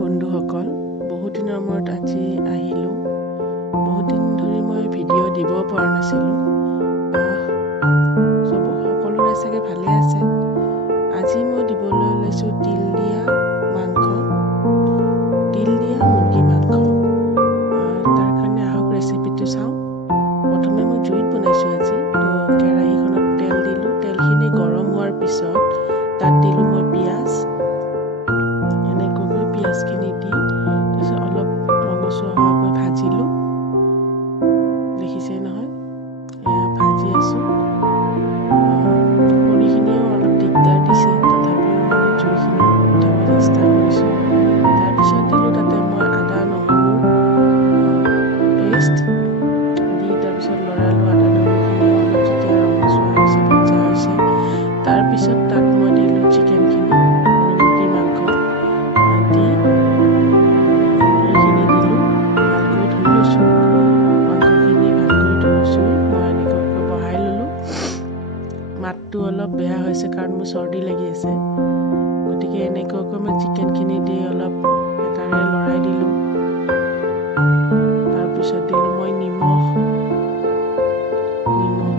বন্ধুসকল, বহুত দিনৰ মূৰত আজি আহিলোঁ। বহুত দিন ধৰি মই ভিডিঅ' দিব পৰা নাছিলোঁ। সকলোৰে চাগে ভালে আছে। আজি মই দিবলৈ ওলাইছোঁ তিল দিয়া মাংস, তিল দিয়া মুৰ্গী মাংস। তাৰ কাৰণে আহক ৰেচিপিটো চাওঁ। প্ৰথমে মই জুইত বনাইছোঁ আজি। তো কেৰাহীখনত তেল দিলোঁ। তেলখিনি গৰম হোৱাৰ পিছত তাত দিলোঁ মই পিঁয়াজ। এনেকৈ পিঁয়াজখিনি দি তাৰপিছত অলপ ৰঙচুৱা হোৱাকৈ ভাজিলোঁ। দেখিছেই নহয়, এয়া ভাজি আছোঁ। খৰিখিনিও অলপ দিগদাৰ দিছে, তথাপিও মানে জুইখিনি উঠাব চেষ্টা কৰিছোঁ। তাৰপিছত দিলোঁ তাতে মই আদা নহৰু পেষ্ট দি তাৰপিছত লৰালোঁ। আদা নহৰুখিনিও অলপ যেতিয়া ৰঙচুৱা হৈছে, ভজা হৈছে, তাৰপিছত তাত মই দিলোঁ চিকেনখিনি, মুৰ্গী মাংস দি এইখিনি দিলোঁ। ভালকৈ ধুই লৈছোঁ মাংসখিনি, ভালকৈ ধুই মই এনেকুৱাকৈ বহাই ল'লোঁ। মাতটো অলপ বেয়া হৈছে কাৰণ মোৰ চৰ্দি লাগি আছে, গতিকে এনেকুৱাকৈ মই চিকেনখিনি দি অলপ হেতাৰে লৰাই দিলোঁ। তাৰপিছত দিলোঁ মই নিমখ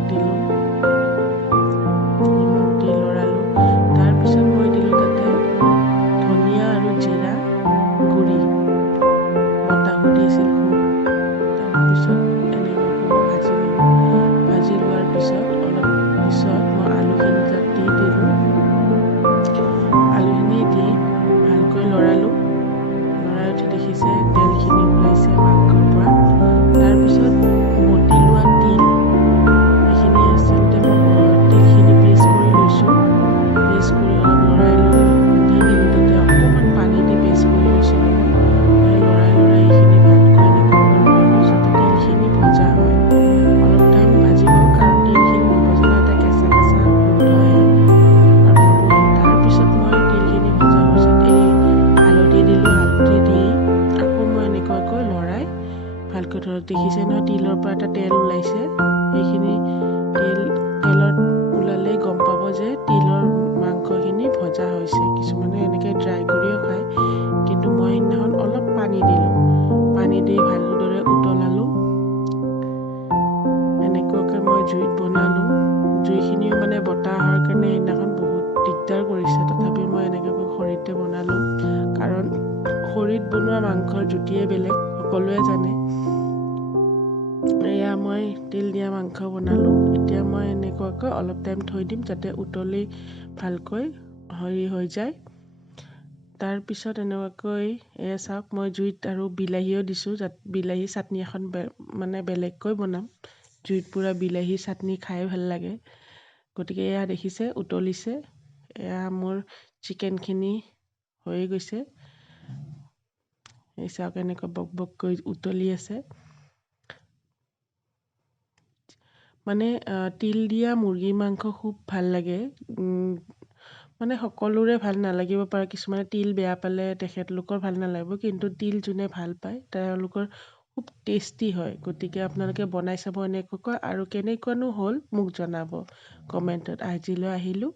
দিলোঁ, নিমখ দি লৰালোঁ। তাৰপিছত মই দিলোঁ তাতে ধনিয়া আৰু জিৰা গুড়ি, বতাহো দিছিল খুব। তাৰপিছত এনেকুৱাকৈ মই ভাজি ল'লোঁ। ভাজি লোৱাৰ পিছত অলপ পিছত মই আলুখিনি তাত দি দিলোঁ। আলুখিনি দি ভালকৈ লৰালোঁ। লৰাই উঠি দেখিছে তেলখিনি ওলাইছে মাংসৰ পৰা। তাৰপিছত বটি লোৱা তিল, এইখিনি আচলতে মই তিলখিনি পেষ্ট কৰি লৈছোঁ। পেষ্ট কৰি অলপ লৰাই লৈ দি দিলোঁ তাতে অকণমান পানী দি পেষ্ট কৰি লৈছিলোঁ মই। লৰাই এইখিনি ভালকৈ এনেকুৱাকৈ লৰালোঁ যাতে তিলখিনি ভজা হয়। অলপ টাইম ভাজিব, কাৰণ তিলখিনি নভজিলে এটা কেঁচা কেঁচা গোন্ধ আহে আৰু ভাব আহে। তাৰপিছত মই তিলখিনি ভজা হোৱাৰ পিছত এই হালধি দিলোঁ। হালধি দি আকৌ মই এনেকুৱাকৈ লৰাই ভালকৈ ধৰক, দেখিছে নহয় তিলৰ পৰা এটা তেল ওলাইছে। সেইখিনি তেলত ওলালেই গম পাব যে তিলৰ মাংসখিনি ভজা হৈছে। কিছুমানে এনেকৈ ড্ৰাই কৰিও খায়, কিন্তু মই সেইদিনাখন অলপ পানী দিলোঁ। পানী দি ভালদৰে উতলালোঁ। এনেকুৱাকৈ মই জুইত বনালোঁ। জুইখিনিও মানে বতাহ অহাৰ কাৰণে সেইদিনাখন বহুত দিগদাৰ কৰিছে, তথাপিও মই এনেকুৱাকৈ খৰিতে বনালোঁ। কাৰণ খৰিত বনোৱা মাংসৰ জুতিয়ে বেলেগ, সকলোৱে জানে। এয়া মই তিল দিয়া মাংস বনালোঁ। এতিয়া মই এনেকুৱাকৈ অলপ টাইম থৈ দিম যাতে উতলি ভালকৈ হেৰি হৈ যায়। তাৰপিছত এনেকুৱাকৈ এয়া চাওক, মই জুইত আৰু বিলাহীও দিছোঁ, বিলাহী চাটনি এখন মানে বেলেগকৈ বনাম। জুইত পুৰা বিলাহী চাটনি খাই ভাল লাগে। গতিকে এয়া দেখিছে উতলিছে। এয়া মোৰ চিকেনখিনি হৈ গৈছে। এই চাওক এনেকৈ বক বককৈ উতলি আছে। মানে তিল দিয়া মুৰ্গী মাংস খুব ভাল লাগে। মানে সকলোৰে ভাল নালাগিব পাৰে, কিছুমানে তিল বেয়া পালে তেখেতলোকৰ ভাল নালাগিব, কিন্তু তিল যোনে ভাল পায় তেওঁলোকৰ খুব টেষ্টি হয়। গতিকে আপোনালোকে বনাই চাব এনেকুৱাকৈ, আৰু কেনেকুৱানো হ'ল মোক জনাব কমেণ্টত। আজিলৈ আহিলোঁ।